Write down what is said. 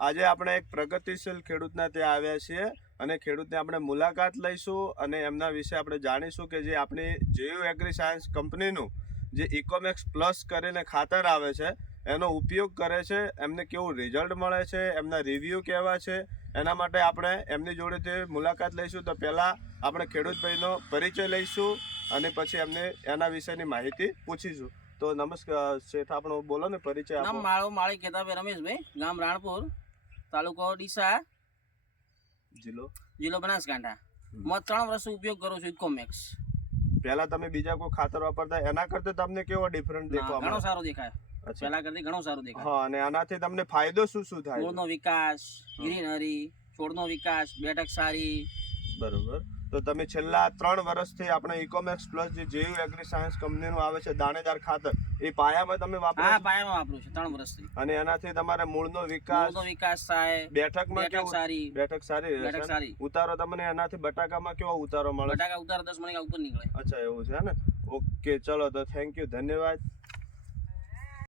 આજે આપણે એક પ્રગતિશીલ ખેડૂતના ત્યાં આવ્યા છીએ અને ખેડૂતને આપણે મુલાકાત લઈશું અને એમના વિશે આપણે જાણીશું કે જે આપણી જેયુ એગ્રી સાયન્સ કંપનીનું જે ઇકોમેક્સ પ્લસ કરીને ખાતર આવે છે એનો ઉપયોગ કરે છે, એમને કેવું રિઝલ્ટ મળે છે, એમના રિવ્યૂ કેવા છે, એના માટે આપણે એમની જોડેથી મુલાકાત લઈશું. તો પહેલાં આપણે ખેડૂતભાઈનો પરિચય લઈશું અને પછી એમને એના વિશેની માહિતી પૂછીશું. તો નમસ્કાર શેઠ, આપણો બોલો ને પરિચય આપો. નામ માળો માળી કેતાભાઈ રમેશભાઈ, ગામ રાણપુર, તાલુકો ડીસા, જિલ્લો બનાસકાંઠા. હું 3 વર્ષ ઉપયોગ કરું છું ઇકોમેક્સ. પહેલા તમે બીજા કોઈ ખાતર વાપરતા, એના કરતા તમને કેવો ડિફરન્ટ દેખવા ઘણો સારો દેખાય, પહેલા કરતા ઘણો સારો દેખાય. હા, અને આનાથી તમને ફાયદો શું શું થાય? છોડનો વિકાસ, ગ્રીનરી, છોડનો વિકાસ, બેઠક સારી. બરોબર. તો તમે છેલ્લા 3 વર્ષથી આપણે ઇકોમેક્સ પ્લસ જે જેયુ એગ્રી સાયન્સ કંપનીનું આવે છે દાણેદાર ખાતર, એ પાયામાં તમે વાપરો? હા, પાયામાં વાપરું છું 3 વર્ષથી. અને એનાથી તમારે મૂળનો વિકાસ થાય, બેઠકમાં બેઠક સારી, બેઠક સારી. ઉતારો તમને એનાથી બટાકામાં કેવો ઉતારો મળે? બટાકા ઉતારો 10 મણ ઉપર નીકળે. અચ્છા, એવું છે ને. ઓકે, ચલો તો થેન્ક યુ, ધન્યવાદ.